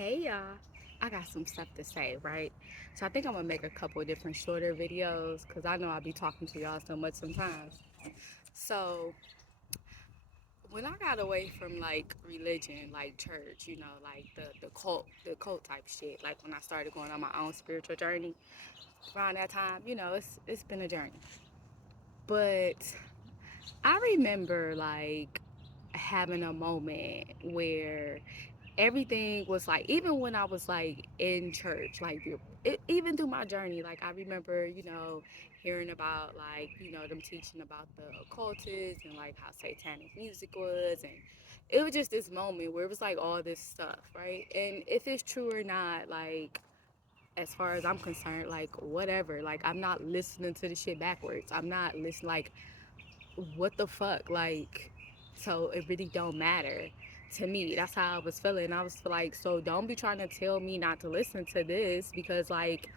Hey y'all, I got some stuff to say, right? So I think I'm gonna make a couple of different shorter videos because I know I'll be talking to y'all so much sometimes. So when I got away from like religion, like church, like the cult type shit, like when I started going on my own spiritual journey around that time, it's been a journey. But I remember like having a moment where everything was like, even when I was like in church, like even through my journey, like I remember, hearing about like, them teaching about the occultists and like how satanic music was. And it was just this moment where it was like all this stuff, right? And if it's true or not, like, as far as I'm concerned, like whatever, like I'm not listening to the shit backwards. I'm not listening, like, what the fuck, like, so it really don't matter to me. That's how I was feeling. I was like, so don't be trying to tell me not to listen to this because like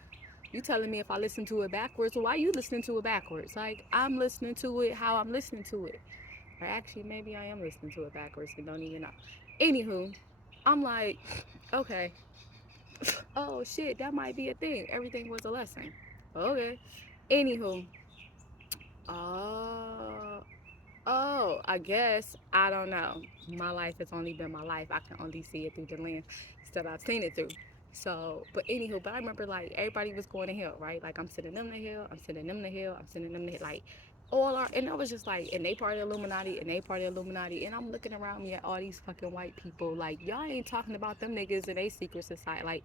you telling me if I listen to it backwards, well, why you listening to it backwards? Like, I'm listening to it how I'm listening to it. Or actually maybe I am listening to it backwards and don't even know. Anywho, I'm like, okay, oh shit, that might be a thing. Everything was a lesson. Okay. Anywho, uh I guess I don't know. My life has only been my life. I can only see it through the lens that I've seen it through. So, but anywho, but I remember like everybody was going to hell, right? Like I'm sending them to hell, I'm sending them to hell, I'm sending them to hell. Like all our, and I was just like, and they part of the Illuminati, and they part of the Illuminati, and I'm looking around me at all these fucking white people, like y'all ain't talking about them niggas in a secret society, like,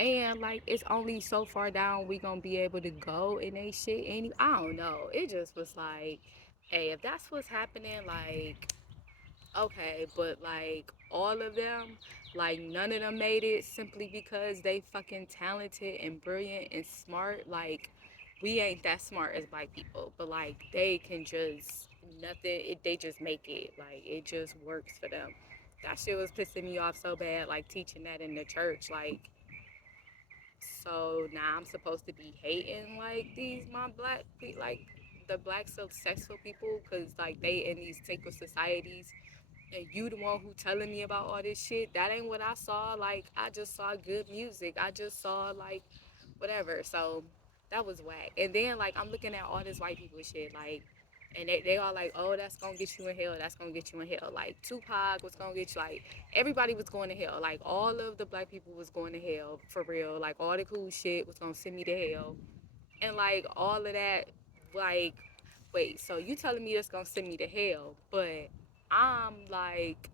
and like it's only so far down we gonna be able to go in they shit. And I don't know. It just was like, hey, if that's what's happening, like, okay, but like all of them, like none of them made it simply because they fucking talented and brilliant and smart. Like we ain't that smart as black people, but like they can just nothing. They just make it. Like it just works for them. That shit was pissing me off so bad. Like teaching that in the church, like, so now I'm supposed to be hating like these my black like the black successful people because like they in these sacred societies, and you the one who telling me about all this shit. That ain't what I saw. Like I just saw good music. I just saw like whatever. So that was whack. And then like I'm looking at all this white people shit, like, and they all like, oh, that's gonna get you in hell, that's gonna get you in hell. Like Tupac was gonna get you, like everybody was going to hell. Like all of the black people was going to hell for real. Like all the cool shit was gonna send me to hell. And like all of that, like, wait, so you telling me that's gonna send me to hell, but I'm like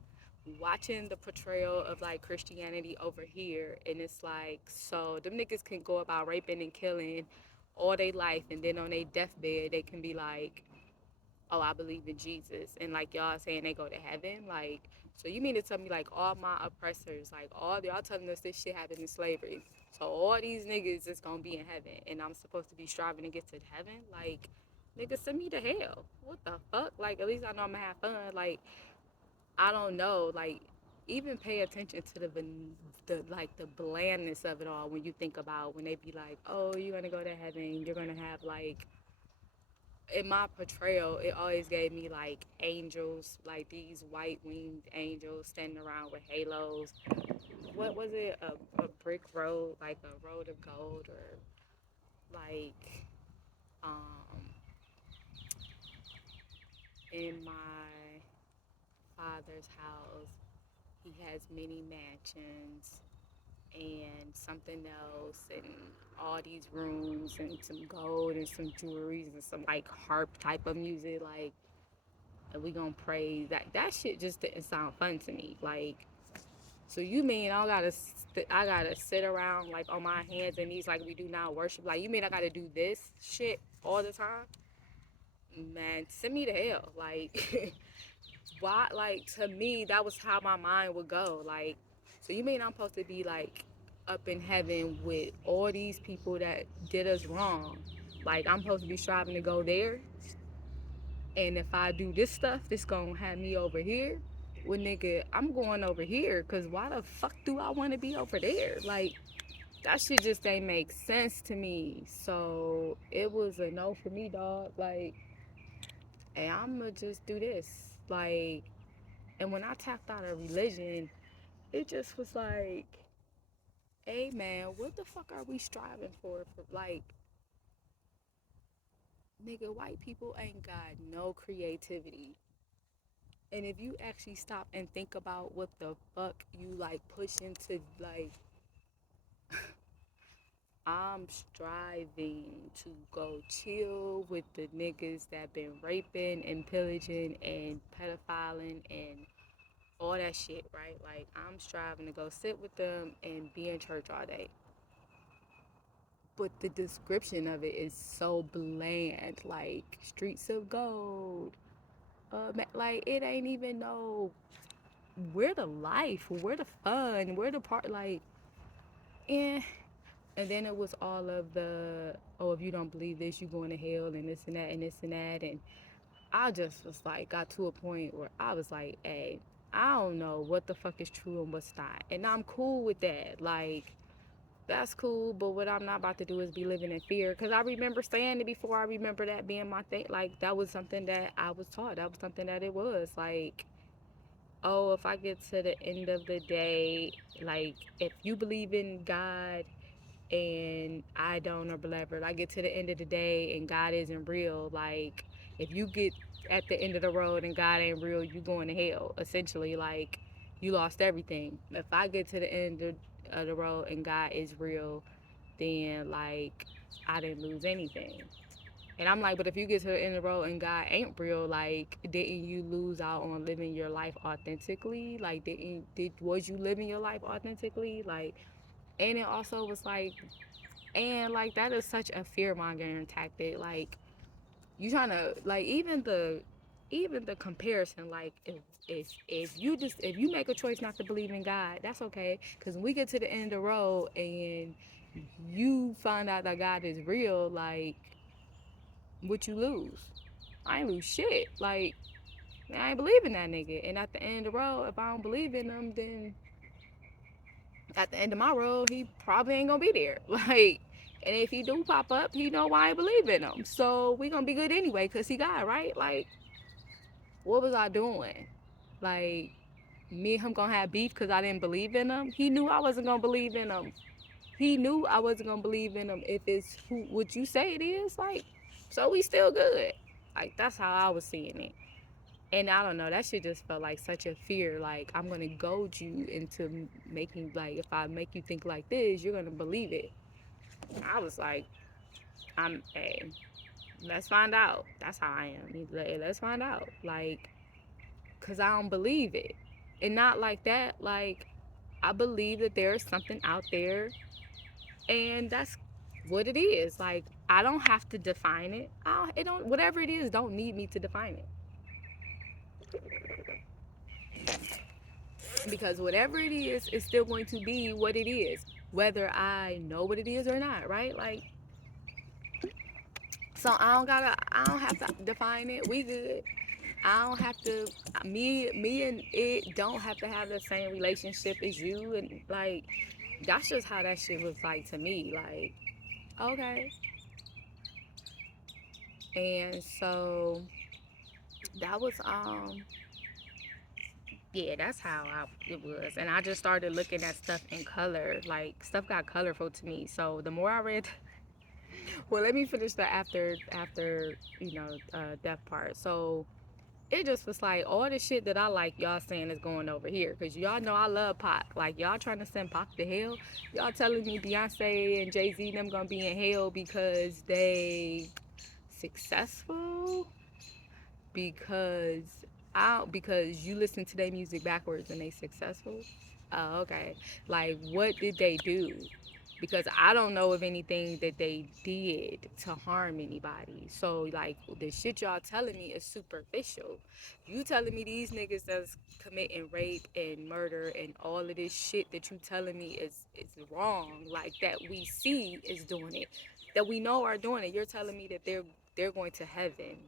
watching the portrayal of like Christianity over here, and it's like, so them niggas can go about raping and killing all their life, and then on their deathbed they can be like, oh, I believe in Jesus, and like y'all saying they go to heaven, like, so you mean to tell me like all my oppressors, like all y'all telling us this shit happened in slavery, so all these niggas is gonna be in heaven, and I'm supposed to be striving to get to heaven, like, niggas send me to hell, what the fuck, like at least I know I'm gonna have fun, like, I don't know, like, even pay attention to the like the blandness of it all when you think about when they be like, oh, you're gonna go to heaven, you're gonna have like, in my portrayal, it always gave me like angels, like these white winged angels standing around with halos. What was it? A brick road, like a road of gold, or like, um, in my father's house, he has many mansions and something else, and all these rooms, and some gold and some jewelries and some like harp type of music, like, and we gonna pray. That shit just didn't sound fun to me. Like, so you mean I gotta sit around like on my hands and knees like we do now worship? Like you mean I gotta do this shit all the time? Man, send me to hell. Like why? Like to me, that was how my mind would go. Like, so you mean I'm supposed to be like up in heaven with all these people that did us wrong? Like I'm supposed to be striving to go there, and if I do this stuff, this gonna have me over here. Well, nigga, I'm going over here because why the fuck do I want to be over there? Like, that shit just ain't make sense to me. So it was a no for me, dog. Like, hey, I'm gonna just do this. Like, and when I tapped out of religion, it just was like, hey man, what the fuck are we striving for like, nigga, white people ain't got no creativity. And if you actually stop and think about what the fuck you like push into, like, I'm striving to go chill with the niggas that been raping and pillaging and pedophiling and all that shit, right? Like, I'm striving to go sit with them and be in church all day. But the description of it is so bland, like streets of gold. Like, it ain't even no, where the life, where the fun, where the part, like, eh. And then it was all of the, oh, if you don't believe this, you going to hell and this and that and this and that. And I just was like, got to a point where I was like, hey, I don't know what the fuck is true and what's not. And I'm cool with that. Like, that's cool. But what I'm not about to do is be living in fear. Because I remember saying it before. I remember that being my thing. Like, that was something that I was taught. That was something that it was. Like, oh, if I get to the end of the day, like, if you believe in God and I don't, or whatever, I get to the end of the day and God isn't real, like, if you get at the end of the road and God ain't real, you going to hell, essentially. Like, you lost everything. If I get to the end of the road and God is real, then, like, I didn't lose anything. And I'm like, but if you get to the end of the road and God ain't real, like, didn't you lose out on living your life authentically? Like, was you living your life authentically? Like, and it also was like, and like, that is such a fear mongering tactic. Like, you trying to, like, even the comparison, like, if you make a choice not to believe in God, that's okay. Because when we get to the end of the road and you find out that God is real, like, what you lose? I ain't lose shit. Like, I ain't believe in that nigga. And at the end of the road, if I don't believe in him, then at the end of my road, he probably ain't gonna be there. Like, and if he do pop up, he know why I believe in him. So we gonna be good anyway, cause he got, right? Like, what was I doing? Like, me and him gonna have beef cause I didn't believe in him? He knew I wasn't gonna believe in him. He knew I wasn't gonna believe in him if it's what you say it is. Like, so we still good. Like, that's how I was seeing it. And I don't know, that shit just felt like such a fear. Like, I'm gonna goad you into making, like, if I make you think like this, you're gonna believe it. I was like, hey, let's find out. That's how I am. Let's find out. Like, cause I don't believe it. And not like that. Like, I believe that there's something out there, and that's what it is. Like, I don't have to define it. It don't. Whatever it is, don't need me to define it. Because whatever it is, it's still going to be what it is, whether I know what it is or not, right? Like, so I don't have to define it. We good. I don't have to. Me and it don't have to have the same relationship as you, and like, that's just how that shit was like to me. Like, okay. And so that was yeah, that's how it was. And I just started looking at stuff in color. Like, stuff got colorful to me. So the more I read, well, let me finish the after death part. So it just was like, all the shit that I like, y'all saying is going over here, because y'all know I love Pac. Like, y'all trying to send Pac to hell. Y'all telling me Beyonce and Jay-Z them gonna be in hell because they successful, because because you listen to their music backwards and they successful. Oh, okay. Like, what did they do? Because I don't know of anything that they did to harm anybody. So, like, the shit y'all telling me is superficial. You telling me these niggas that's committing rape and murder and all of this shit that you telling me is wrong, like, that we see is doing it, that we know are doing it. You're telling me that they're going to heaven.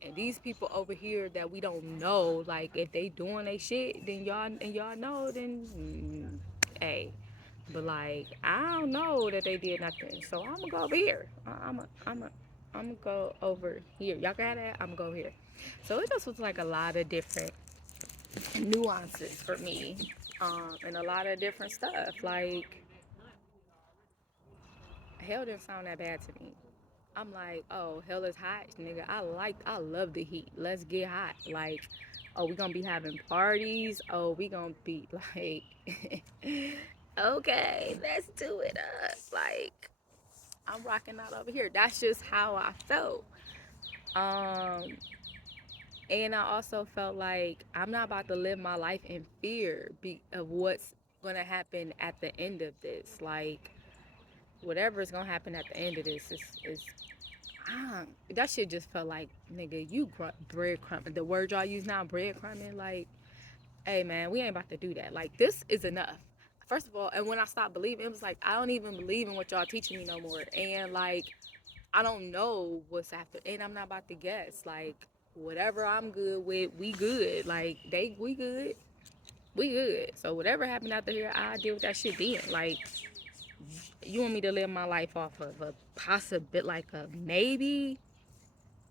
And these people over here that we don't know, like, if they doing they shit, then y'all know, then hey. But like, I don't know that they did nothing, so I'm gonna go over here. I'm gonna go over here. Y'all got that? I'm gonna go here. So it just was like a lot of different nuances for me, and a lot of different stuff. Like, hell didn't sound that bad to me. I'm like, oh, hell is hot, nigga. I love the heat. Let's get hot. Like, oh, we gonna be having parties. Oh, we gonna be like, okay, let's do it up. Like, I'm rocking out over here. That's just how I felt. Um, and I also felt like I'm not about to live my life in fear of what's gonna happen at the end of this. Like, whatever is gonna happen at the end of this is that shit just felt like, nigga, you breadcrumbing. The word y'all use now, breadcrumbing. Like, hey man, we ain't about to do that. Like, this is enough. First of all, and when I stopped believing, it was like I don't even believe in what y'all teaching me no more. And like, I don't know what's after, and I'm not about to guess. Like, whatever I'm good with, we good. Like, we good, we good. So whatever happened after here, I deal with that shit then. Like, you want me to live my life off of a possibility, like a maybe?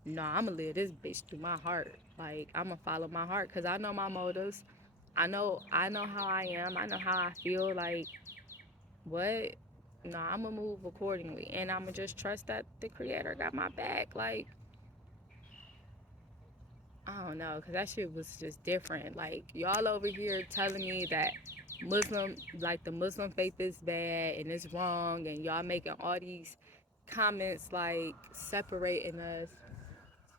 No, I'ma live this bitch through my heart. Like, I'ma follow my heart because I know my motives. I know how I am. I know how I feel. Like, what? No, I'ma move accordingly, and I'ma just trust that the Creator got my back. Like, I don't know, cause that shit was just different. Like, y'all over here telling me that the Muslim faith is bad and it's wrong, and y'all making all these comments like separating us,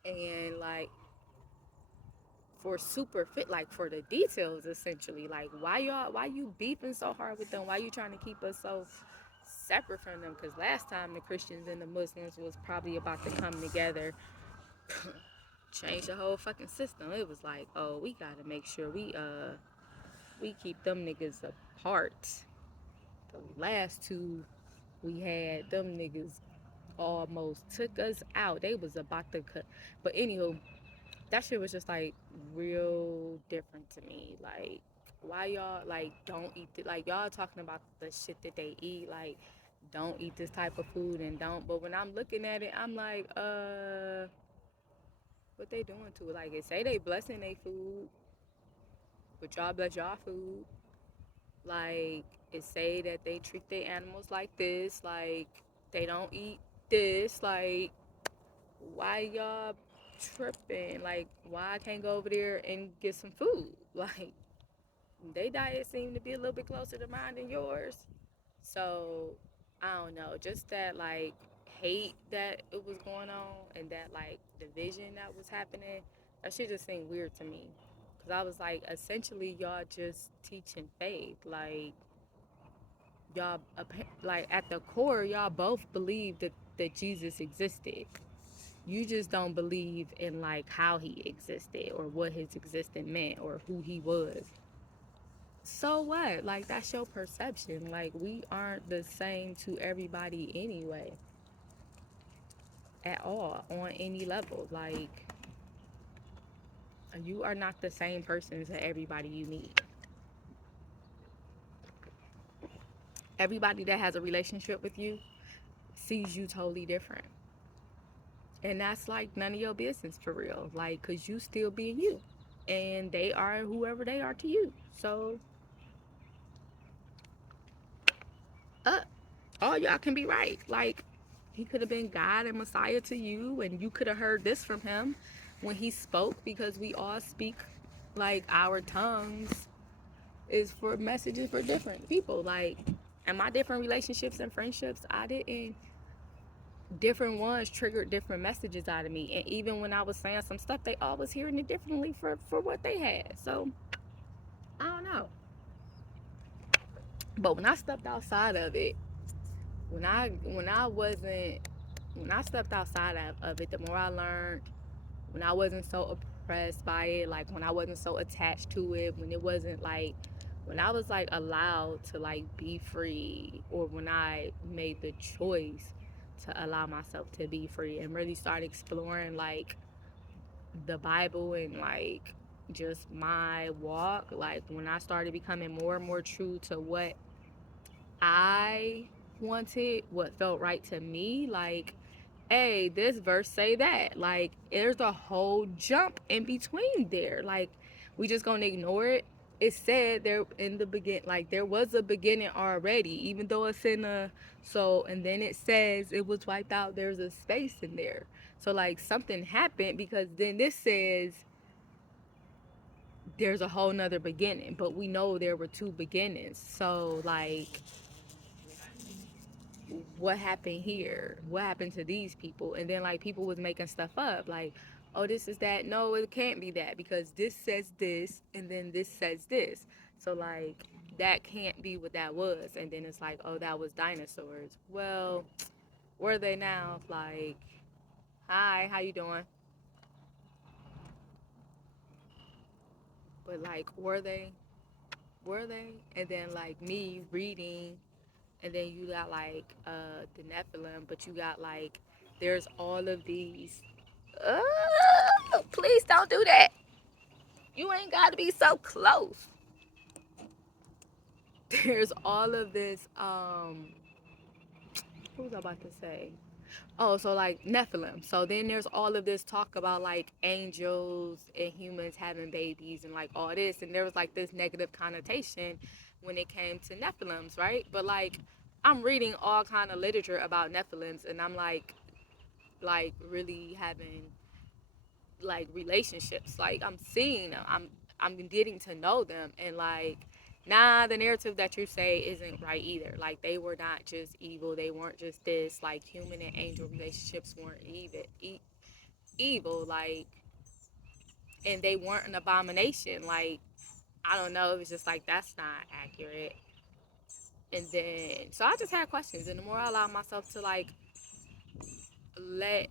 and like for super fit, like for the details essentially. Like, why you beefing so hard with them? Why you trying to keep us so separate from them? Cause last time the Christians and the Muslims was probably about to come together, change the whole fucking system. It was like, oh, we gotta make sure we keep them niggas apart. The last two we had, them niggas almost took us out. They was about to cut. But anywho, that shit was just like real different to me. Like, why y'all like don't eat like y'all talking about the shit that they eat, like don't eat this type of food and don't, but when I'm looking at it, I'm like, what they doing to it? Like, it say they blessing they food, but y'all bless y'all food. Like, it say that they treat their animals like this, like they don't eat this. Like, why y'all tripping? Like, why I can't go over there and get some food? Like, they diet seem to be a little bit closer to mine than yours. So I don't know, just that like hate that it was going on and that like division that was happening. That shit just seemed weird to me. Cause I was like, essentially, y'all just teaching faith. Like, y'all, like at the core, y'all both believe that Jesus existed. You just don't believe in like how he existed or what his existence meant or who he was. So what? Like, that's your perception. Like, we aren't the same to everybody anyway, at all, on any level. Like, you are not the same person to everybody you meet. Everybody that has a relationship with you sees you totally different. And that's like none of your business for real. Like, cause you still being you. And they are whoever they are to you. So all y'all can be right. Like, he could have been God and Messiah to you, and you could have heard this from him when he spoke, because we all speak, like, our tongues is for messages for different people. Like, and my different relationships and friendships, I didn't, different ones triggered different messages out of me. And even when I was saying some stuff, they all was hearing it differently for what they had. So I don't know. But when I stepped outside of it, when I stepped outside of it, the more I learned, when I wasn't so oppressed by it, like when I wasn't so attached to it, when it wasn't like, when I was like allowed to like be free, or when I made the choice to allow myself to be free and really start exploring like the Bible and like just my walk, like when I started becoming more and more true to what I wanted, what felt right to me, like, hey, this verse say that. Like, there's a whole jump in between there. Like, we just gonna ignore it. it said there in the begin, like there was a beginning already, even though it's in a, so, and then it says it was wiped out, there's a space in there. So like something happened, because then this says there's a whole nother beginning, but we know there were two beginnings. So like, what happened here? What happened to these people? And then like people was making stuff up, like, oh, this is that. No, it can't be that, because this says this and then this says this. So like that can't be what that was. And then it's like, oh, that was dinosaurs. Well, were they now? Like, hi, how you doing? But like, were they? Were they? And then like me reading, and then you got like the Nephilim, but you got like, there's all of these. Please don't do that. You ain't got to be so close. There's all of this. What was I about to say? Oh, so like Nephilim. So then there's all of this talk about like angels and humans having babies and like all this, and there was like this negative connotation when it came to Nephilims, right? But like, I'm reading all kind of literature about Nephilims, and I'm like really having like relationships. Like I'm seeing them. I'm getting to know them, and like, nah, the narrative that you say isn't right either. Like they were not just evil. They weren't just this. Like human and angel relationships weren't evil. Like, and they weren't an abomination. Like, I don't know. It was just like, that's not accurate. And then so I just had questions, and the more I allowed myself to like let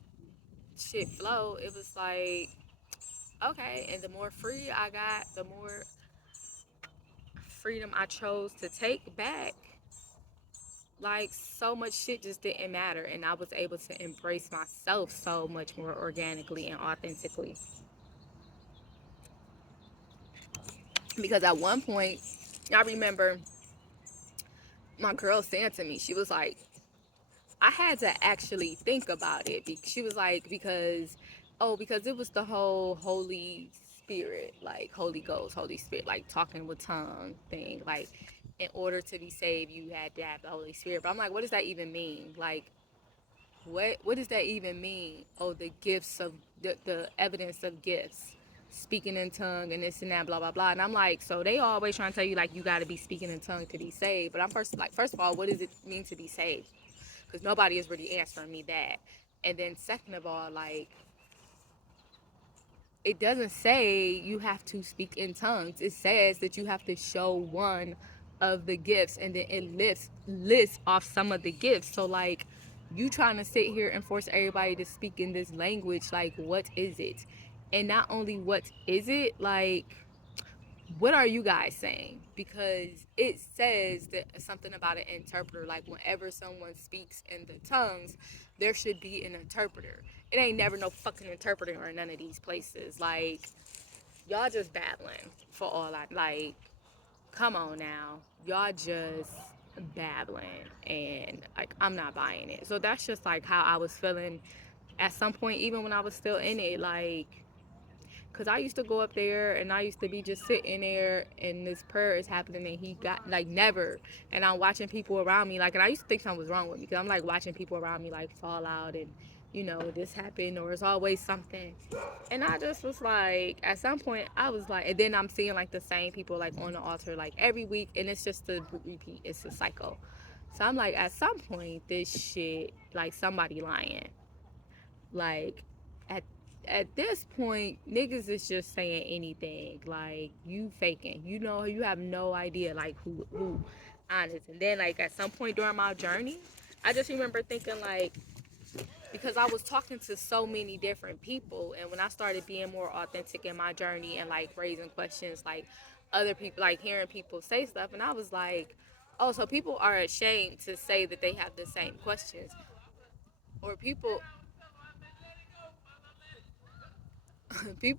shit flow, it was like, okay. And the more free I got, the more freedom I chose to take back, like so much shit just didn't matter, and I was able to embrace myself so much more organically and authentically. Because at one point, I remember my girl saying to me, she was like, I had to actually think about it. She was like, because, oh, because it was the whole Holy Spirit, like Holy Ghost, Holy Spirit, like talking with tongue thing. Like, in order to be saved, you had to have the Holy Spirit. But I'm like, what does that even mean? Like, what does that even mean? Oh, the gifts of the evidence of gifts, speaking in tongue and this and that, blah blah blah. And I'm like, so they always trying to tell you like you got to be speaking in tongue to be saved. But I'm first of all, what does it mean to be saved? Because nobody is really answering me that. And then second of all, like, it doesn't say you have to speak in tongues. It says that you have to show one of the gifts, and then it lists off some of the gifts. So like, you trying to sit here and force everybody to speak in this language, like, what is it? And not only what is it, like, what are you guys saying? Because it says that something about an interpreter, like whenever someone speaks in the tongues, there should be an interpreter. It ain't never no fucking interpreter in none of these places. Like, y'all just babbling for all I like. Come on now, y'all just babbling, and like, I'm not buying it. So that's just like how I was feeling at some point, even when I was still in it, like, because I used to go up there and I used to be just sitting there and this prayer is happening and he got like never. And I'm watching people around me like, and I used to think something was wrong with me because I'm like watching people around me like fall out and, you know, this happened or it's always something. And I just was like, at some point, I was like, and then I'm seeing like the same people like on the altar like every week, and it's just a repeat, it's a cycle. So I'm like, at some point, this shit, like somebody lying. Like, at at this point, niggas is just saying anything. Like, you faking. You know, you have no idea like who honest. And then like at some point during my journey, I just remember thinking like, because I was talking to so many different people, and when I started being more authentic in my journey and like raising questions, like other people, like hearing people say stuff, and I was like, oh, so people are ashamed to say that they have the same questions, or people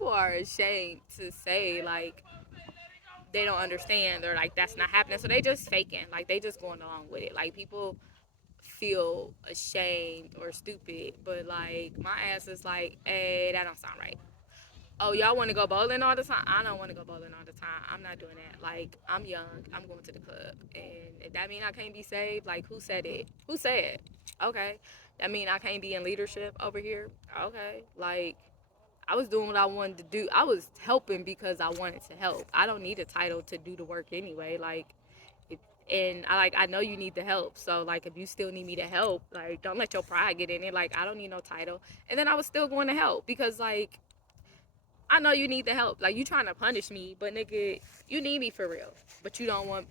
are ashamed to say like they don't understand, or like that's not happening, so they just faking, like they just going along with it. Like, people feel ashamed or stupid, but like my ass is like, hey, that don't sound right. Oh, y'all want to go bowling all the time? I don't want to go bowling all the time. I'm not doing that. Like, I'm young. I'm going to the club. And if that mean I can't be saved, like, who said it? Who said? Okay. That mean I can't be in leadership over here? Okay. Like, I was doing what I wanted to do. I was helping because I wanted to help. I don't need a title to do the work anyway. Like, if, and I know you need the help. So like, if you still need me to help, like, don't let your pride get in it. Like, I don't need no title. And then I was still going to help because like, I know you need the help. Like, you trying to punish me, but nigga, you need me for real. But you trying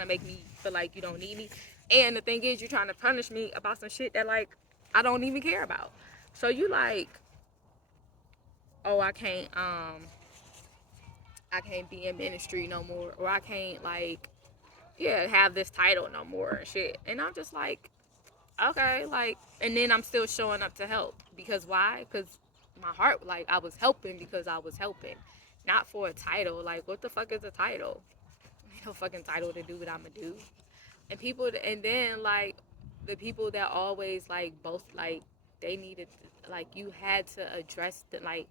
to make me feel like you don't need me. And the thing is, you trying to punish me about some shit that like I don't even care about. So you like, oh, I can't be in ministry no more, or I can't like, yeah, have this title no more and shit. And I'm just like, okay, like, and then I'm still showing up to help because why? Because my heart, like, I was helping because I was helping, not for a title. Like, what the fuck is a title? No fucking title to do what I'ma do. And people, and then like the people that always like both like they needed, like, you had to address the like,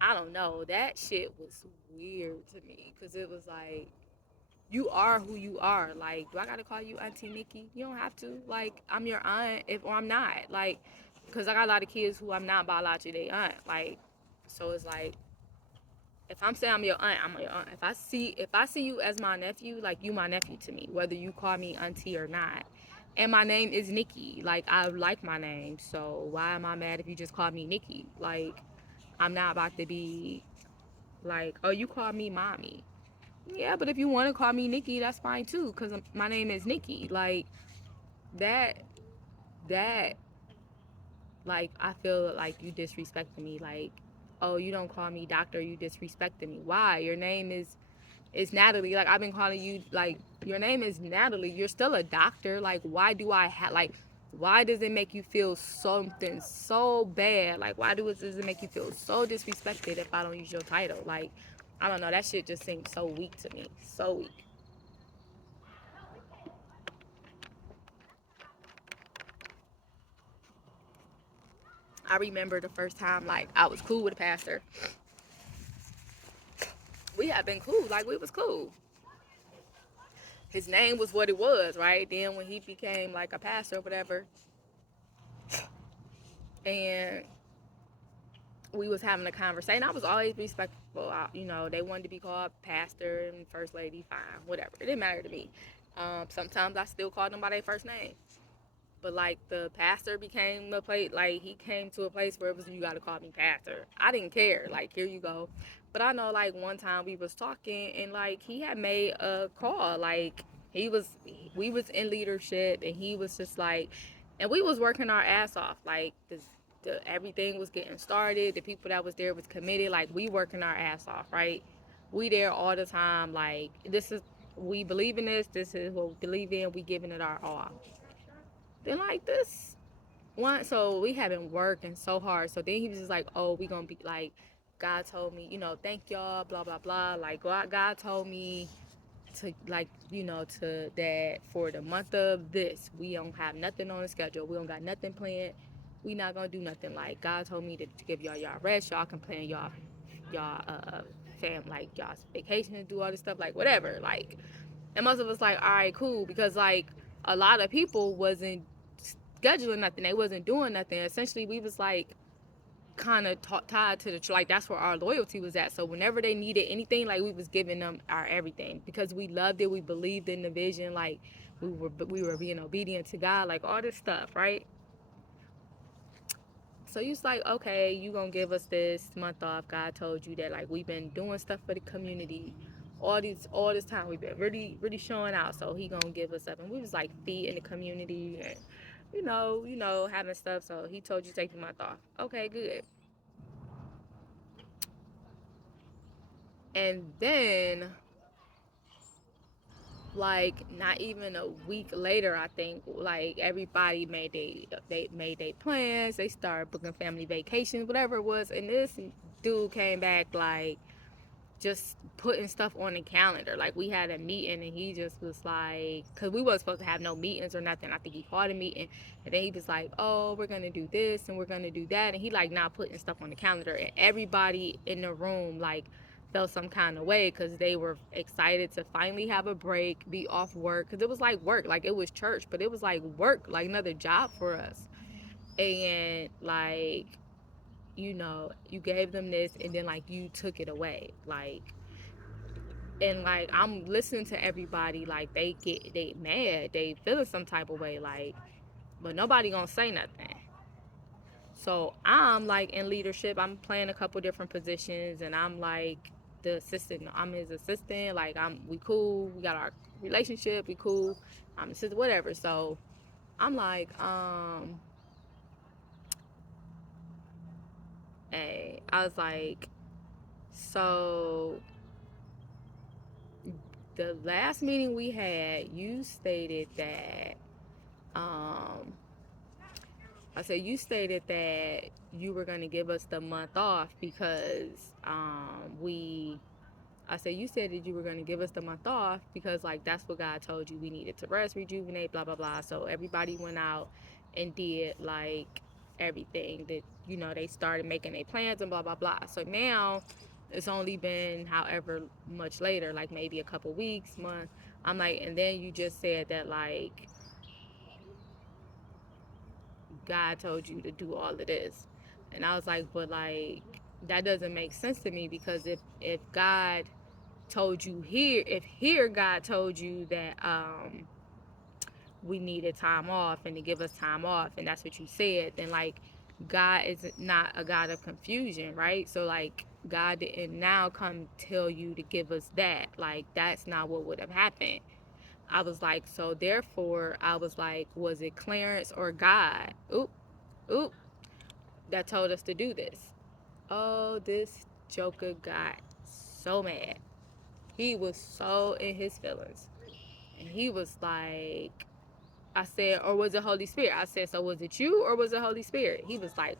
I don't know, that shit was weird to me because it was like, you are who you are. Like, do I gotta call you Auntie Nikki? You don't have to. Like, I'm your aunt if or I'm not. Like, because I got a lot of kids who I'm not biologically their aunt. Like, so it's like, if I'm saying I'm your aunt, I'm your aunt. If I see you as my nephew, like, you my nephew to me, whether you call me auntie or not. And my name is Nikki. Like, I like my name, so why am I mad if you just call me Nikki? Like, I'm not about to be like, oh, you call me mommy. Yeah, but if you want to call me Nikki, that's fine too, because my name is Nikki. Like, that, that, like, I feel like you disrespecting me. Like, oh, you don't call me doctor, you disrespecting me. Why? Your name is Natalie. Like, I've been calling you, like, your name is Natalie. You're still a doctor. Like, why do I have, like, why does it make you feel something so bad? Like, does it make you feel so disrespected if I don't use your title? Like, I don't know. That shit just seems so weak to me. So weak. I remember the first time, like, I was cool with a pastor. We had been cool. Like, we was cool. His name was what it was, right? Then when he became, like, a pastor or whatever, and we was having a conversation, I was always respectful. They wanted to be called pastor and first lady, fine, whatever. It didn't matter to me. Sometimes I still called them by their first name. But like, the pastor became a place, like, he came to a place where it was, you gotta call me pastor. I didn't care. Like, here you go. But I know, like, one time we was talking and like, he had made a call. Like, we was in leadership and he was just like, and we was working our ass off. Like, everything was getting started. The people that was there was committed. Like, we working our ass off, right? We there all the time. Like, we believe in this. This is what we believe in. We giving it our all. Then like this one, so we have been working so hard. So then he was just like, oh, we gonna be like, God told me, thank y'all, blah blah blah. Like, God told me to, like, to that for the month of this, we don't have nothing on the schedule. We don't got nothing planned. We not gonna do nothing. Like, God told me to give y'all rest. Y'all can plan y'all fam, like, y'all's vacation and do all this stuff, like, whatever. Like, and most of us like, all right, cool, because like, a lot of people wasn't scheduling nothing. They wasn't doing nothing. Essentially, we was like kind of tied to the, like, that's where our loyalty was at. So whenever they needed anything, like, we was giving them our everything because we loved it. We believed in the vision. Like, we were being obedient to God. Like, all this stuff, right? So you was like, okay, you gonna give us this month off. God told you that, like, we've been doing stuff for the community all this time. We've been really, really showing out. So he gonna give us up. And we was like feeding the community and having stuff. So he told you to take the month off. Okay, good. And then, like, not even a week later, I think, like, everybody made their plans. They started booking family vacations, whatever it was. And this dude came back like just putting stuff on the calendar. Like, we had a meeting and he just was like, because we wasn't supposed to have no meetings or nothing. I think he called a meeting and then he was like, oh, we're going to do this and we're going to do that. And he like not putting stuff on the calendar. And everybody in the room like felt some kind of way because they were excited to finally have a break, be off work. Because it was like work, like it was church, but it was like work, like another job for us. And like, you know, you gave them this and then like you took it away. Like, and like I'm listening to everybody, like they mad, they feeling some type of way, like, but nobody gonna say nothing. So I'm like in leadership, I'm playing a couple different positions and I'm like the assistant, I'm his assistant, like we cool, we got our relationship, we cool, I'm assistant, whatever. So I'm like, hey, I was like, so the last meeting we had, you stated that, I said, you stated that you were going to give us the month off because I said, you said that you were going to give us the month off because, like, that's what God told you we needed to rest, rejuvenate, blah, blah, blah. So everybody went out and did, like, everything that, you know, they started making their plans and blah, blah, blah. So now it's only been however much later, like maybe a couple weeks, month. I'm like, and then you just said that, like, God told you to do all of this. And I was like, but like, that doesn't make sense to me because if God told you here God told you that we needed time off and to give us time off and that's what you said, then like God is not a God of confusion, right? So like God didn't now come tell you to give us that. Like that's not what would have happened. I was like, so therefore I was like, was it Clarence or God? Oop, that told us to do this. Oh, this Joker got so mad. He was so in his feelings. And he was like, I said, or was it Holy Spirit? I said, so was it you or was it Holy Spirit? He was like,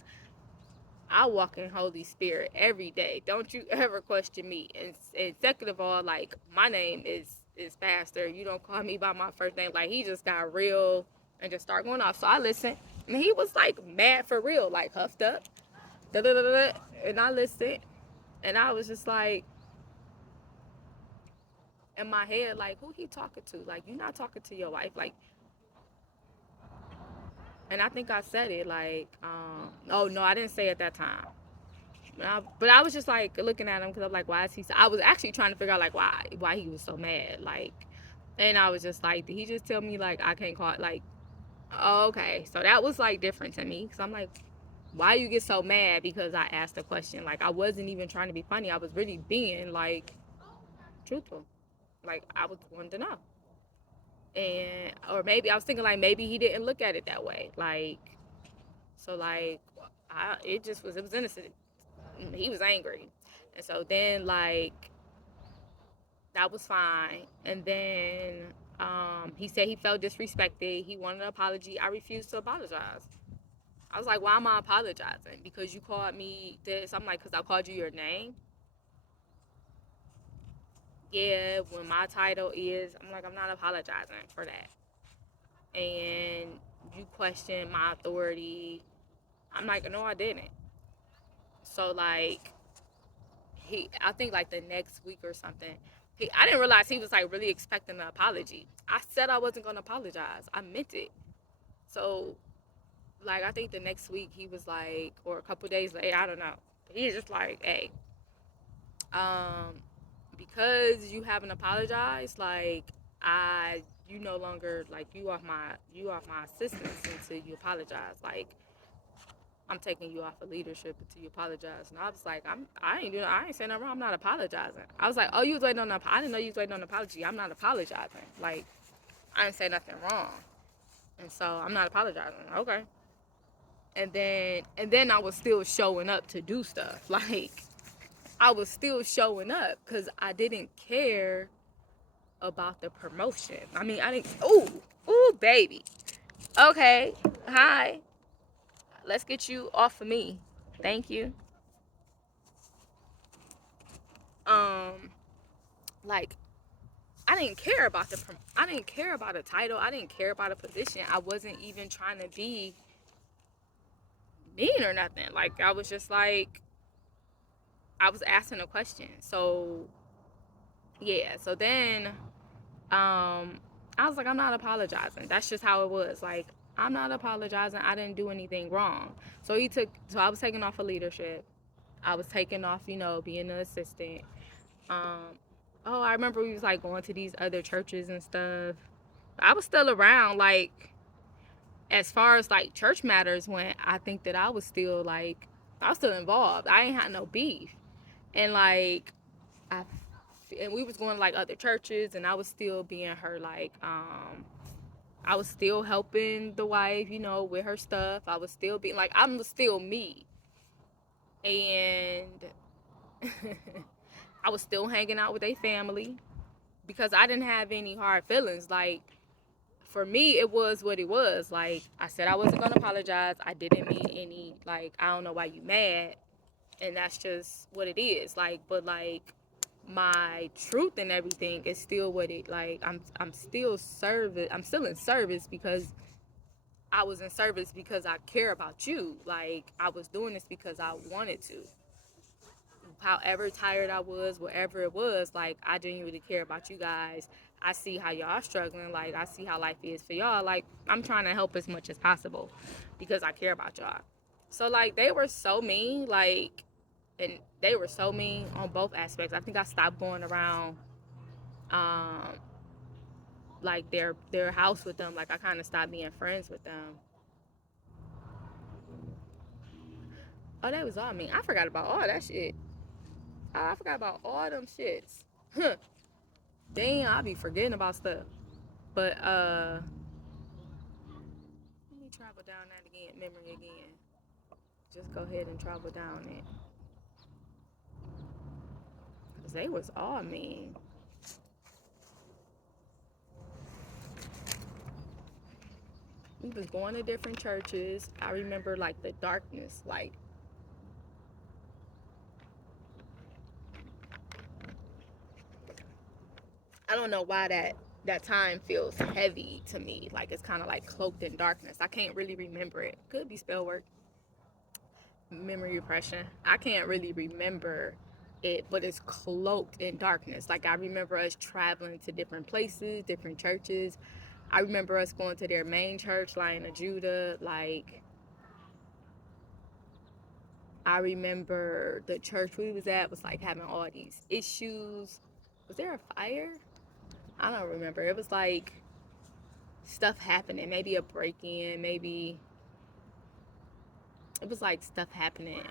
I walk in Holy Spirit every day. Don't you ever question me. And second of all, like, my name is Pastor. You don't call me by my first name. Like, he just got real and just started going off. So I listened. And he was like mad for real, like huffed up. Da, da, da, da, and I listened. And I was just like, in my head, like, who he talking to? Like, you not talking to your wife. Like, and I think I said it, like, oh, no, I didn't say it at that time. But I was just, like, looking at him because I'm like, why is he so... I was actually trying to figure out, like, why he was so mad. Like, and I was just like, did he just tell me, like, I can't call it, like, oh, okay. So that was, like, different to me because I'm like, why you get so mad because I asked a question? Like, I wasn't even trying to be funny. I was really being, like, truthful. Like, I was wanting to know. And, or maybe, I was thinking, like, maybe he didn't look at it that way. Like, so, like, it was innocent. He was angry. And so then, like, that was fine. And then he said he felt disrespected. He wanted an apology. I refused to apologize. I was like, why am I apologizing? Because you called me this. I'm like, because I called you your name. Yeah, when my title is, I'm like, I'm not apologizing for that. And you question my authority. I'm like, no, I didn't. So, like, I think like the next week or something, I didn't realize he was like really expecting an apology. I said I wasn't going to apologize. I meant it. So, like, I think the next week he was like, or a couple days later, I don't know. He was just like, hey, um, because you haven't apologized, like, you no longer, like, you off my assistance until you apologize. Like, I'm taking you off of leadership until you apologize. And I was like, I ain't saying nothing wrong. I'm not apologizing. I was like, oh, you was waiting on I didn't know you was waiting on an apology. I'm not apologizing. Like, I didn't say nothing wrong. And so I'm not apologizing. Okay. And then I was still showing up to do stuff. Like, I was still showing up because I didn't care about the promotion. I mean, I didn't, ooh, baby. Okay. Hi. Let's get you off of me. Thank you. like, I didn't care about I didn't care about a title. I didn't care about a position. I wasn't even trying to be mean or nothing. Like, I was just like, I was asking a question. So yeah. So then, I was like, I'm not apologizing. That's just how it was. Like, I'm not apologizing. I didn't do anything wrong. So I was taking off of leadership. I was taking off, being an assistant. Um, oh, I remember we was like going to these other churches and stuff. I was still around, like, as far as like church matters went. I think that I was still involved. I ain't had no beef, and like, I, and we was going to like other churches, and I was still being her, like, I was still helping the wife, with her stuff. I was still being like, I'm still me, and I was still hanging out with their family because I didn't have any hard feelings. Like, for me, it was what it was. Like, I said I wasn't gonna apologize. I didn't mean any, like, I don't know why you mad, and that's just what it is. Like, but like, my truth and everything is still what it, like, I'm still service. I'm still in service because I was in service because I care about you. Like, I was doing this because I wanted to. However tired I was, whatever it was, like, I genuinely care about you guys. I see how y'all struggling. Like, I see how life is for y'all. Like, I'm trying to help as much as possible because I care about y'all. So, like, they were so mean, like, and they were so mean on both aspects. I think I stopped going around, um, like, their house with them. Like, I kind of stopped being friends with them. Oh, that was all mean. I forgot about all that shit. I forgot about all them shits. Huh. Damn, I be forgetting about stuff. But let me travel down that again, memory again. Just go ahead and travel down it. Cause they was all mean. We was going to different churches. I remember like the darkness. Like, I don't know why that time feels heavy to me. Like, it's kind of like cloaked in darkness. I can't really remember it. Could be spell work, memory repression. I can't really remember it, but it's cloaked in darkness. Like, I remember us traveling to different places, different churches. I remember us going to their main church, Lion of Judah. Like, I remember the church we was at was like having all these issues. Was there a fire? I don't remember. It was like stuff happening, maybe a break-in, maybe it was like stuff happening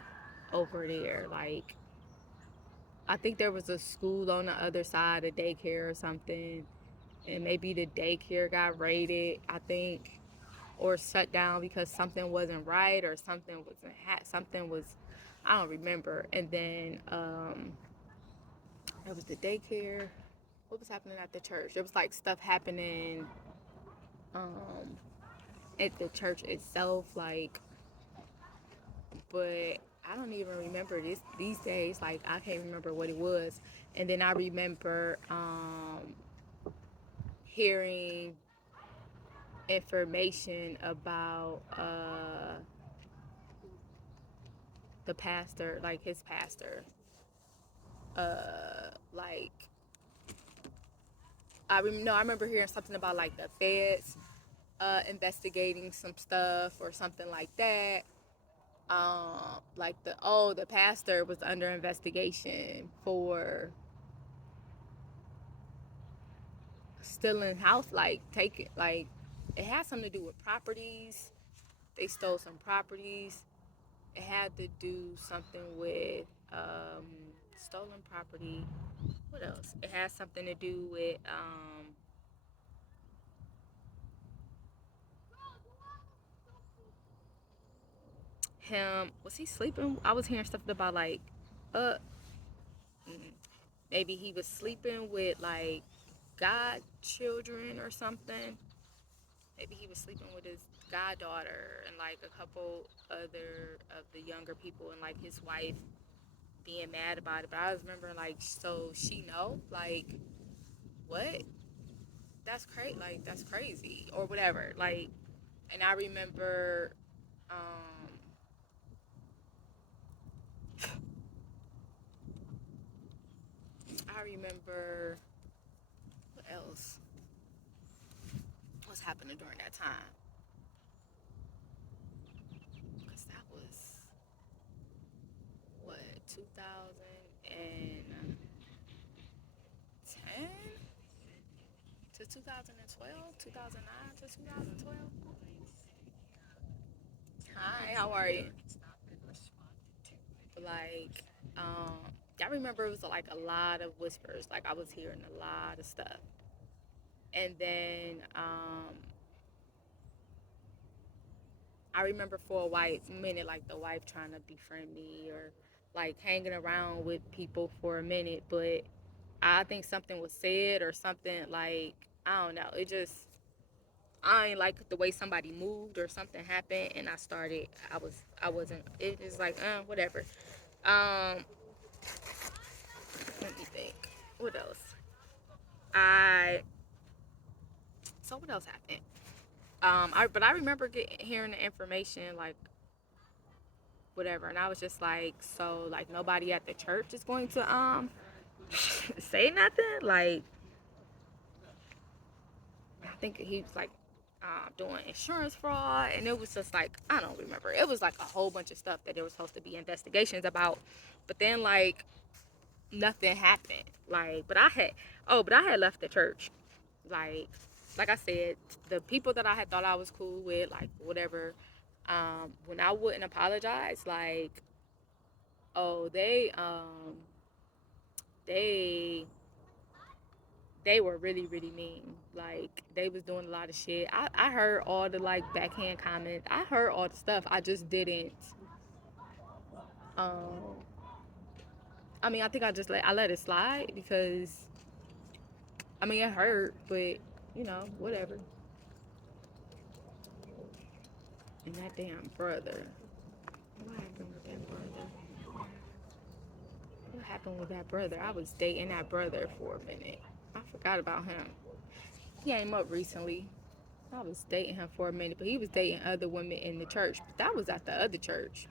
over there. Like, I think there was a school on the other side, a daycare or something, and maybe the daycare got raided, I think, or shut down because something wasn't right or something was, I don't remember. And then it was the daycare. What was happening at the church? There was like stuff happening um at the church itself, like, but I don't even remember this these days. Like, I can't remember what it was. And then I remember hearing information about the pastor, like his pastor. Like, I remember hearing something about like the feds investigating some stuff or something like that. Like, the pastor was under investigation for stealing house, like, taking, like, it had something to do with properties. They stole some properties. It had to do something with stolen property. What else? It has something to do with him. Was he sleeping? I was hearing stuff about like uh maybe he was sleeping with like godchildren or something. Maybe he was sleeping with his goddaughter and like a couple other of the younger people and like his wife. being mad about it. But I was remembering like, so she know like what? That's crazy. Like that's crazy or whatever. Like, and I remember, I remember what else was happening during that time. Cause that was what 2010 to 2012, 2009 to 2012. Hi, how are you? But like, I remember it was like a lot of whispers. Like I was hearing a lot of stuff, and then I remember for a white minute, like the wife trying to befriend me or like hanging around with people for a minute, but I think something was said or something like I don't know. It just I ain't like the way somebody moved or something happened, and I wasn't. It was like whatever. Um, Let me think. What else? I so what else happened? I remember hearing the information like whatever, and I was just like, so like nobody at the church is going to say nothing. Like I think he was like doing insurance fraud, and it was just like I don't remember. It was like a whole bunch of stuff that there was supposed to be investigations about, but then like nothing happened. Like, but I had left the church. Like, like I said, the people that I had thought I was cool with, like whatever, when I wouldn't apologize, like, oh, they they were really really mean. Like they was doing a lot of shit. I heard all the like backhand comments. I heard all the stuff. I just didn't. Um, I mean, I think I let it slide because I mean it hurt, but whatever. And that damn brother. What happened with that brother? What happened with that brother? I was dating that brother for a minute. I forgot about him. He came up recently. I was dating him for a minute, but he was dating other women in the church. But that was at the other church.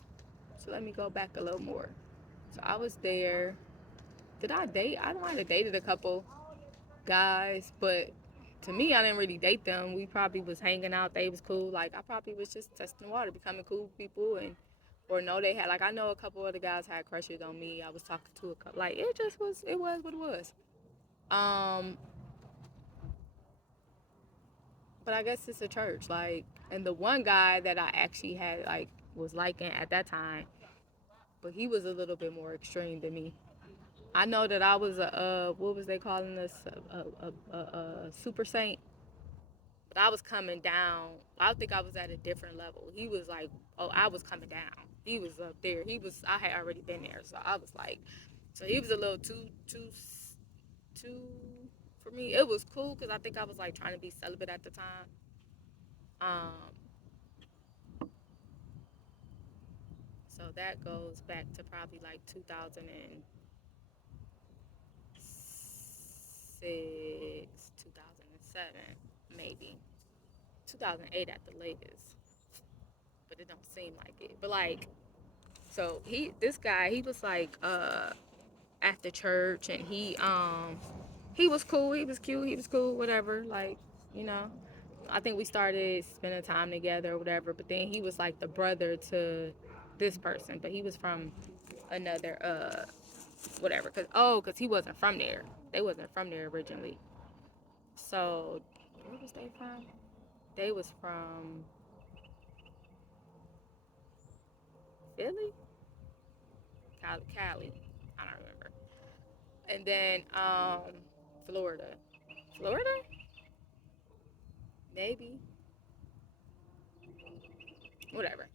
So let me go back a little more. So I was there. Did I date? I might have dated a couple guys, but to me, I didn't really date them. We probably was hanging out. They was cool. Like I probably was just testing the water, becoming cool with people, and or no, they had like I know a couple of the guys had crushes on me. I was talking to a couple. Like it just was. It was what it was. Um, but I guess it's a church. Like, and the one guy that I actually had like was liking at that time, but he was a little bit more extreme than me. I know that I was a what was they calling us a super saint, but I was coming down. I think I was at a different level. He was like, oh, I was coming down. He was up there. I had already been there, so I was like, so he was a little too for me. It was cool because I think I was like trying to be celibate at the time. Um, so that goes back to probably like 2006, 2007, maybe 2008 at the latest. But it don't seem like it. But like, so this guy, he was like at the church, and he was cool. He was cute. He was cool. Whatever. Like, you know. I think we started spending time together or whatever. But then he was like the brother to this person, but he was from another whatever. Cause he wasn't from there. They wasn't from there originally. So where was they from? They was from Philly, Cali. I don't remember. And then Florida, Florida, maybe, whatever.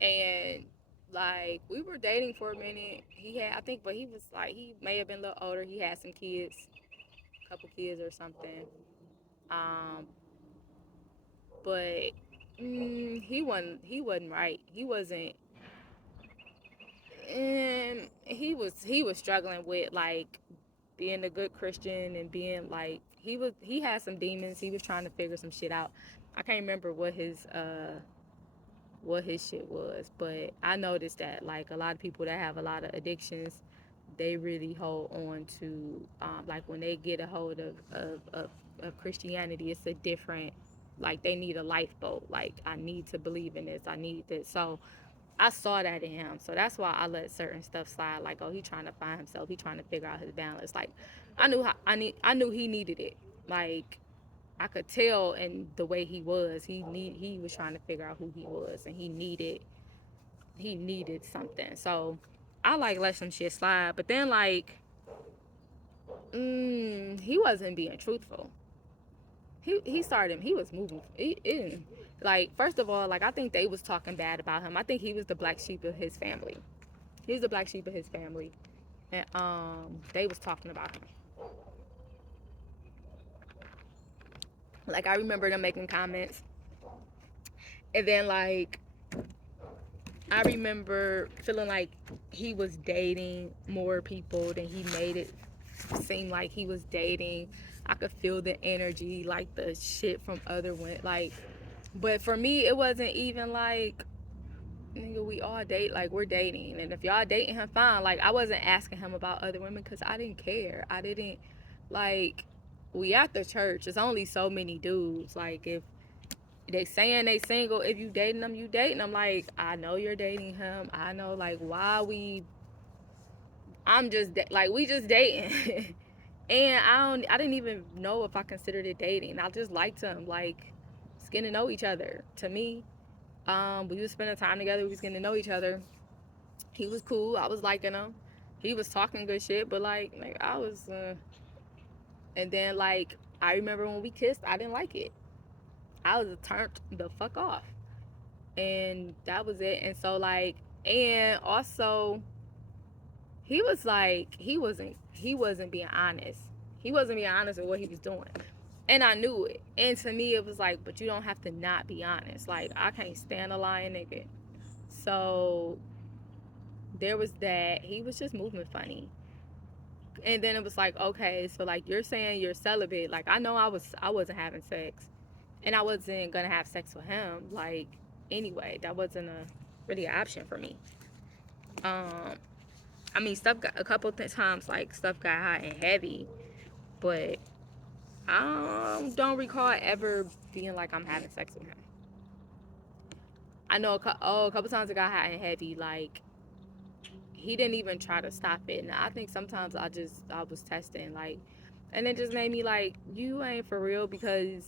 And like we were dating for a minute. He had, I think, but he was like he may have been a little older. He had some kids, a couple kids or something. Um, but he wasn't. He wasn't right. He wasn't. And he was struggling with like being a good Christian and being like he had some demons. He was trying to figure some shit out. I can't remember what his shit was, but I noticed that like a lot of people that have a lot of addictions, they really hold on to like when they get a hold of Christianity, it's a different, like they need a lifeboat. Like I need to believe in this. I need this. So I saw that in him. So that's why I let certain stuff slide. Like, oh, he trying to find himself. He trying to figure out his balance. Like, I knew he needed it. Like, I could tell in the way he was. He was trying to figure out who he was, and he needed something. So I like let some shit slide. But then like, he wasn't being truthful. He was moving. Like first of all, like I think they was talking bad about him. I think he was the black sheep of his family. He was the black sheep of his family, and they was talking about him. Like I remember them making comments, and then like I remember feeling like he was dating more people than he made it seem like he was dating. I could feel the energy, like the shit from other women, like. But for me, it wasn't even like, nigga, we all date, like we're dating, and if y'all dating him, fine. Like I wasn't asking him about other women because I didn't care. I didn't like. We at the church. It's only so many dudes. Like if they saying they single, if you dating them, you dating them. Like I know you're dating him. I know like why we. I'm just like we just dating, and I didn't even know if I considered it dating. I just liked him. Like, it's getting to know each other. To me, we was spending time together. We was getting to know each other. He was cool. I was liking him. He was talking good shit, but like I was. And then like I remember when we kissed, I didn't like it. I was turned the fuck off, and that was it. And so like, and also he was like he wasn't being honest. He wasn't being honest with what he was doing. And I knew it. And to me it was like, but you don't have to not be honest. Like I can't stand a lying nigga. So there was that. He was just moving funny. And then it was like, okay, so like you're saying you're celibate. Like I know I wasn't having sex. And I wasn't gonna have sex with him. Like anyway, that wasn't a really an option for me. Um I mean, stuff got a couple times, like stuff got hot and heavy, but I don't recall ever being like I'm having sex with him. I know a couple times it got hot and heavy, like he didn't even try to stop it. And I think sometimes I was testing, like, and it just made me like, you ain't for real, because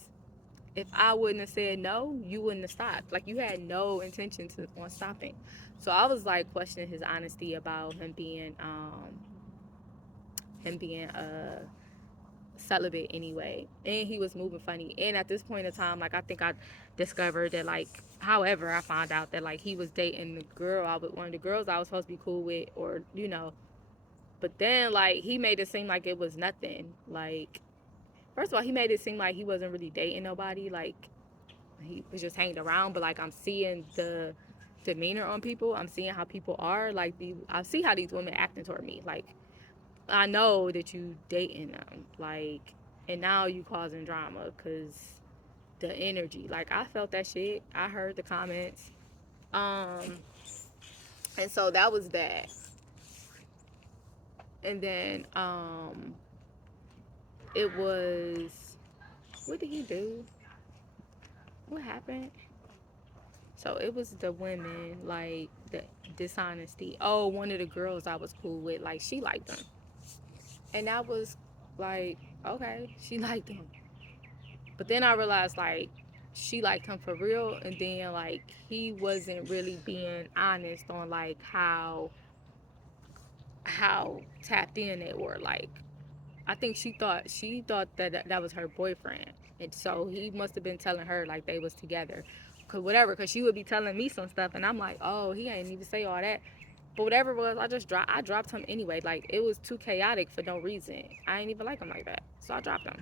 if I wouldn't have said no, you wouldn't have stopped. Like you had no intention on stopping. So I was like questioning his honesty about him being celibate anyway, and he was moving funny. And at this point in time, like I think I discovered that like, however I found out that like he was dating the girl one of the girls I was supposed to be cool with, or but then like he made it seem like it was nothing. Like first of all, he made it seem like he wasn't really dating nobody, like he was just hanging around. But like I'm seeing the demeanor on people, I'm seeing how people are, like I see how these women acting toward me. Like I know that you dating them, like, and now you causing drama because the energy. Like I felt that shit. I heard the comments, um, and so that was that. And then it was, what did he do? What happened? So it was the women, like the dishonesty. Oh, one of the girls I was cool with, like she liked him, and that was like, okay, she liked him. But then I realized like she liked him for real, and then like he wasn't really being honest on like how tapped in they were. Like I think she thought that was her boyfriend, and so he must have been telling her like they was together, cause whatever. Cause she would be telling me some stuff, and I'm like, oh, he ain't even say all that. But whatever it was, I dropped him anyway. Like it was too chaotic for no reason. I ain't even like him like that, so I dropped him.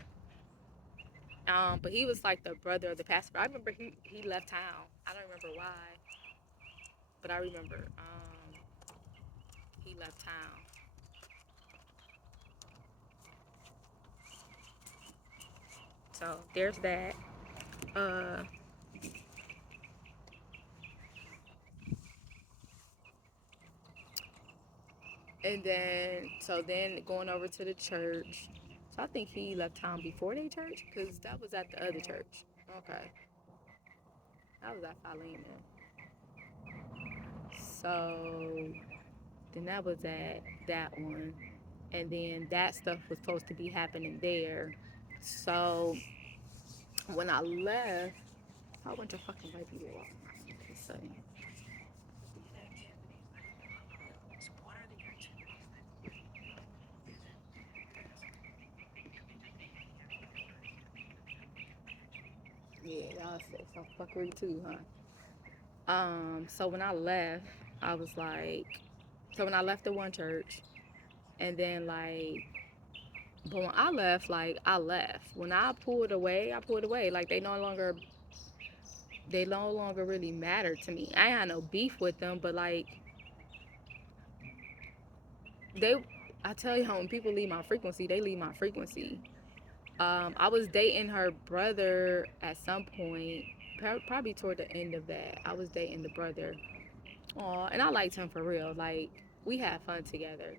But he was like the brother of the pastor. I remember he left town. I don't remember why, but I remember. he left town. So there's that. Uh, and then going over to the church. So I think he left town before they church, because that was at the other church. Okay, that was at Philemon. So then that was at that one, and then that stuff was supposed to be happening there. So when I left, I went to fucking white people off my fucking son. Yeah, y'all said some fuckery too, huh? So when I left, I was like, so when I left the one church, and then like, but when I left, like I left. When I pulled away, I pulled away. Like they no longer really mattered to me. I ain't had no beef with them, but like they, I tell you, when people leave my frequency, they leave my frequency. I was dating her brother at some point, probably toward the end of that. I was dating the brother. Aw, and I liked him for real. Like, we had fun together.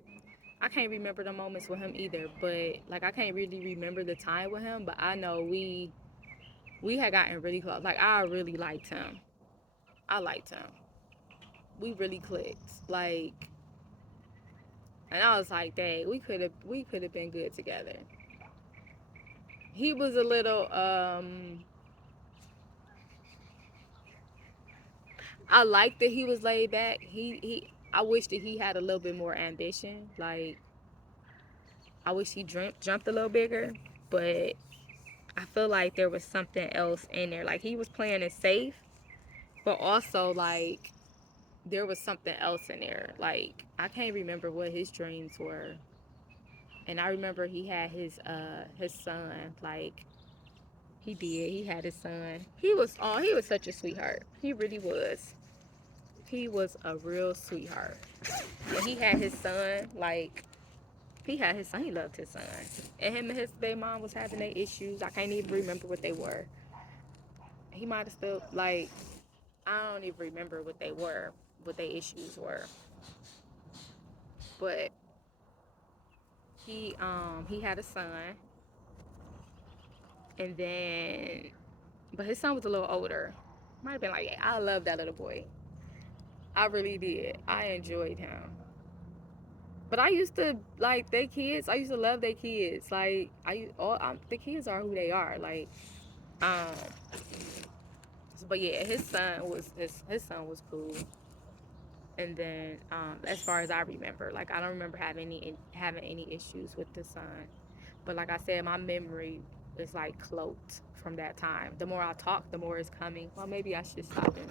I can't remember the moments with him either, but like I can't really remember the time with him, but I know we had gotten really close. Like I really liked him. I liked him. We really clicked. Like, and I was like, dang, we could have been good together. He was a little I liked that he was laid back. He I wish that he had a little bit more ambition. Like I wish he jumped a little bigger, but I feel like there was something else in there. Like he was playing it safe, but also like there was something else in there. Like I can't remember what his dreams were. And I remember he had his son. Like he did. He had his son. He was such a sweetheart. He really was. He was a real sweetheart. And he had his son, like he had his son. He loved his son. And him and their mom was having their issues. I can't even remember what they were. He might have still like I don't even remember what they were, what their issues were. But he had a son, and then but his son was a little older. Might have been like, yeah, I love that little boy. I really did. I enjoyed him. But I used to like they kids. I used to love their kids. Like the kids are who they are. Like um, but yeah, his son was cool. And then as far as I remember, like I don't remember having any issues with the son. But like I said, my memory is like cloaked from that time. The more I talk, the more it's coming. Well, maybe I should stop him.